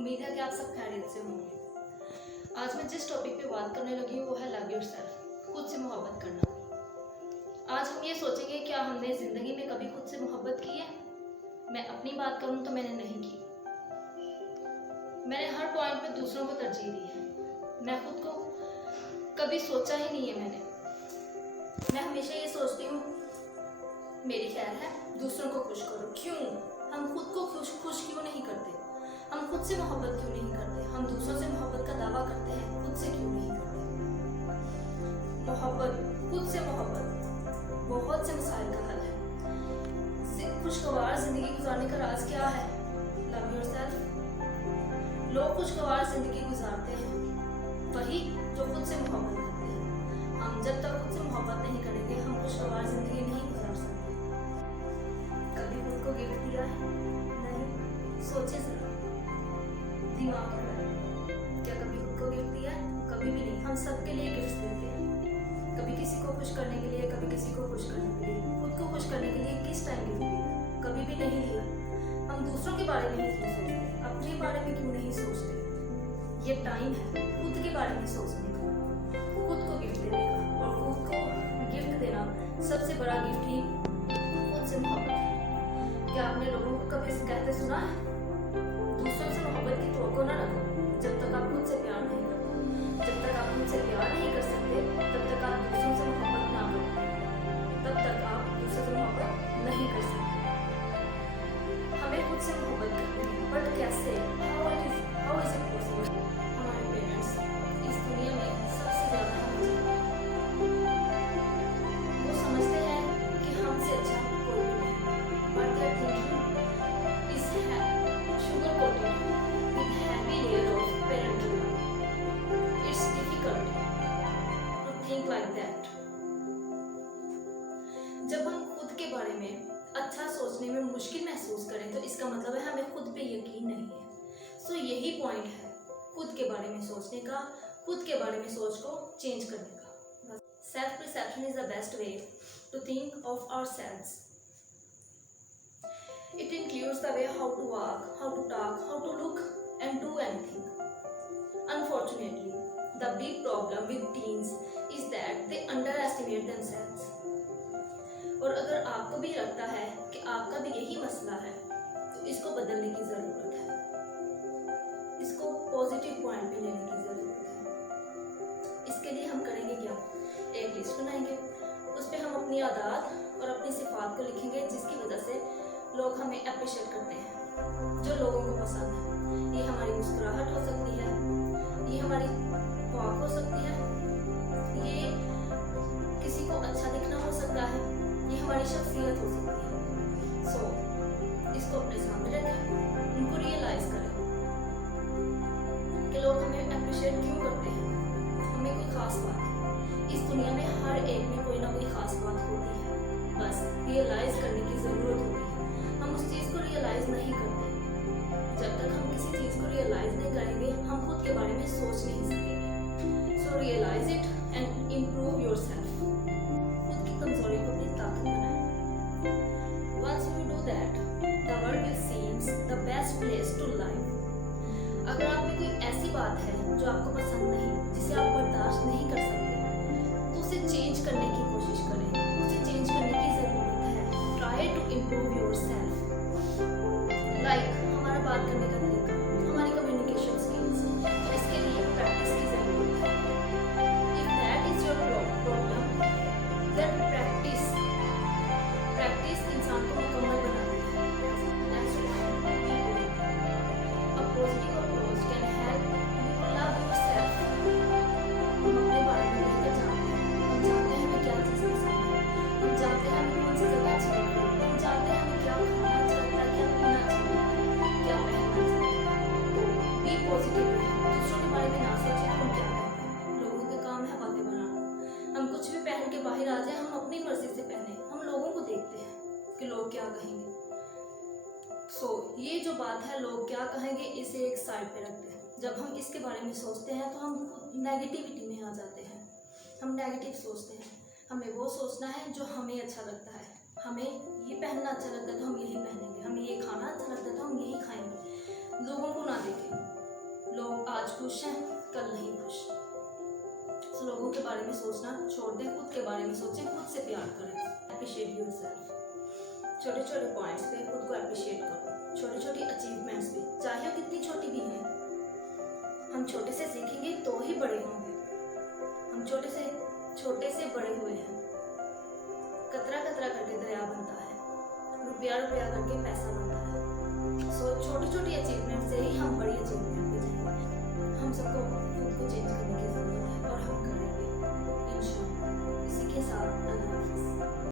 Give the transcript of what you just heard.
उम्मीद है कि आप सब खैरियत से होंगे। आज मैं जिस टॉपिक पे बात करने लगी हूँ वो है लव योरसेल्फ, खुद से मोहब्बत करना। आज हम ये सोचेंगे क्या हमने ज़िंदगी में कभी खुद से मोहब्बत की है। मैं अपनी बात करूँ तो मैंने नहीं की। मैंने हर पॉइंट पे दूसरों को तरजीह दी है। मैं खुद को कभी सोचा ही नहीं है। मैं हमेशा ये सोचती हूँ मेरी खैर है, दूसरों को खुश करो। क्यों हम खुद को खुश क्यों नहीं करते? हम खुद से मोहब्बत क्यों नहीं करते? हम दूसरों से मोहब्बत का दावा करते हैं, खुद से क्यों नहीं करते? मोहब्बत, खुद से मोहब्बत बहुत से मसाइल का हल है। खुशगवार जिंदगी गुजारने का राज क्या है? Love yourself. लोग खुशगवार जिंदगी गुजारते हैं वही जो खुद से मोहब्बत करते हैं। हम जब तक खुद से मोहब्बत नहीं करेंगे हम खुशगवार जिंदगी नहीं गुजार सकते। कभी खुद को गिफ्ट दिया है? नहीं। सोचे जरा, दिमाग लगाए, क्या कभी खुद को गिफ्ट दिया है? कभी भी नहीं। हम सबके लिए गिफ्ट देते हैं, कभी किसी को खुश करने के लिए, कभी किसी को खुश करने के लिए। खुद को खुश करने के लिए किस टाइम गिफ्ट दिया? कभी भी नहीं लिया। हम दूसरों के बारे में ही क्यों सोचते? अपने बारे में क्यों नहीं सोचते? ये टाइम है खुद के बारे में सोचने का, खुद को गिफ्ट देने का। और खुद को गिफ्ट देना सबसे बड़ा गिफ्ट ही खुद से मोहब्बत है। क्या आपने लोगों को कभी कहते सुना है दूसरों से मोहब्बत की तवक्को ना रखो जब तक आप खुद से प्यार नहीं करते? जब तक आप खुद से प्यार नहीं कर सकते तब तक आप दूसरों से मोहब्बत ना करो, तब तक आप दूसरों से मोहब्बत नहीं कर सकते। हमें खुद से मोहब्बत करनी है, बट कैसे? How is it possible? हमारे पेरेंट्स इस दुनिया में सबसे ज़्यादा वो समझते हैं कि हमसे अच्छा कोई भी नहीं, but there thinking is sugar coated with heavy layer of parental love. It's difficult to think like that. जब हम खुद के बारे में अच्छा सोचने में मुश्किल महसूस करें तो इसका मतलब है हमें खुद पे यकीन नहीं है। सो यही पॉइंट है खुद के बारे में सोचने का, खुद के बारे में सोच को चेंज करने का। Self perception is the best way to think of ourselves. It includes the way how to walk, how to talk, how to look and do anything. Unfortunately, the big problem with teens is that they underestimate themselves. और अगर आपको भी लगता है कि आपका भी यही मसला है तो इसको बदलने की ज़रूरत है, इसको पॉजिटिव पॉइंट पे लेने की ज़रूरत है। इसके लिए हम करेंगे क्या? एक लिस्ट बनाएंगे, उस पर हम अपनी आदत और अपनी सिफात को लिखेंगे जिसकी वजह से लोग हमें अप्रिशिएट करते हैं, जो लोगों को पसंद है। ये हमारी मुस्कुराहट हो सकती है, ये हमारी वॉक हो सकती है, ये किसी को अच्छा दिखना हो सकता है, ये हमारी शख्सियत हो सकती है। सो इसको अपने सामने रखें, उनको रियलाइज करें कि लोग हमें अप्रिशिएट क्यों करते हैं। हमें कोई ख़ास बात है, इस दुनिया में हर एक में कोई ना कोई ख़ास बात होती है, बस रियलाइज करने की ज़रूरत होती है। हम उस चीज़ को रियलाइज नहीं करते। जब तक हम किसी चीज़ को रियलाइज नहीं करेंगे हम खुद के बारे में सोच नहीं सकेंगे। So realise it and improve yourself. खुद की कमजोरी को अपनी ताकत बनाएं। Once you do that, the world will seems the best place to live. अगर आप में कोई ऐसी बात है जो आपको पसंद नहीं, जिसे आप बर्दाश्त नहीं कर सकते, तो उसे चेंज करने की कोशिश करें। उसे चेंज करने की ज़रूरत है। Try to improve yourself. Like हमारा बात करने का तरीका, हमारी कम्युनिकेशन स्किल्स, तो इसके लिए प्रैक्टिस की ज़रूरत है। If that is your problem, then practice इंसान को मुकम्मल बनाती है। Next one, be positive. A positive approach can help you to love yourself. हम अपने बारे में बेहतर जानते हैं, हम जानते हैं हमें क्या चीज़ पसंद है, हम जानते हैं हमें कौन सी जगह अच्छी लगती है, हम जानते हैं हमें क्या खाना अच्छा लगता है, क्या पीना अच्छा लगता है, क्या पहनना अच्छा लगता है। बी पॉजिटिव है, दूसरों के बारे में ना सोचें हम क्या कहते हैं। लोगों का काम है बातें बनाना। हम कुछ भी पहन के बाहर आ जाए, हम अपनी मर्जी से पहने, हम लोगों को देखते हैं कि लोग क्या कहेंगे। सो ये जो बात है लोग क्या कहेंगे, इसे एक साइड पे रखते हैं। जब हम इसके बारे में सोचते हैं तो हम नेगेटिविटी में आ जाते हैं, हम नेगेटिव सोचते हैं। हमें वो सोचना है जो हमें अच्छा लगता है। हमें ये पहनना अच्छा लगता है तो हम यही पहनेंगे, हमें ये खाना अच्छा लगता है तो हम यही खाएंगे। लोगों को ना देखें। खुश हैं, कल नहीं खुश। तो लोगों के बारे में सोचना छोड़ दें, खुद के बारे में सोचें, खुद से प्यार करें। Appreciate yourself. छोटे छोटे पॉइंट्स पे खुद को अप्रिशिएट करो, छोटी छोटी अचीवमेंट्स पे, चाहे वो कितनी छोटी भी हैं। हम छोटे से सीखेंगे तो ही बड़े होंगे। हम छोटे से बड़े हुए हैं। कतरा कतरा करके दरिया बनता है, रुपया रुपया करके पैसा बनता है।